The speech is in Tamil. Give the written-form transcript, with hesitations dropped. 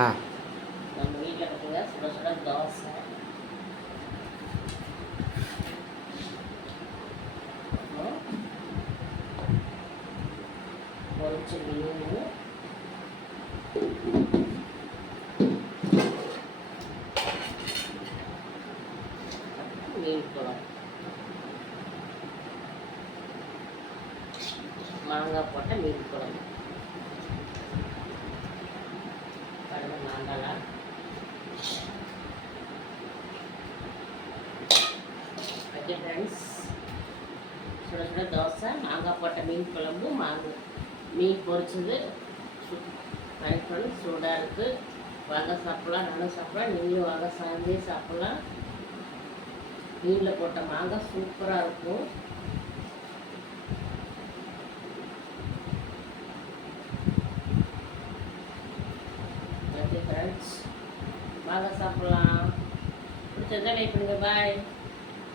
ஆ நம்ம வீட்டில் பார்த்தீங்கன்னா சுட சுட தோசை, அப்புறம் பொரிச்ச மீன், மீன் குழம்பு, மாங்காய் போட்ட மீன் குழம்பு. கடலை மாங்காய் ஓகே ஃப்ரெண்ட்ஸ், சுட சுட தோசை, மாங்காய் போட்ட மீன் குழம்பு, மீன் பொரிச்சது சூடாக இருக்குது. வாங்க சாப்பிட்லாம், நானும் சாப்பிட்லாம், நீங்களும் வாங்க சார்ந்தே சாப்பிட்லாம். மீனில் போட்ட மாங்காய் சூப்பராக இருக்கும். ஓகே ஃப்ரெண்ட்ஸ், வாங்க சாப்பிட்லாம். பிடிச்சதை லைக் பண்ணுங்கள். பாய்.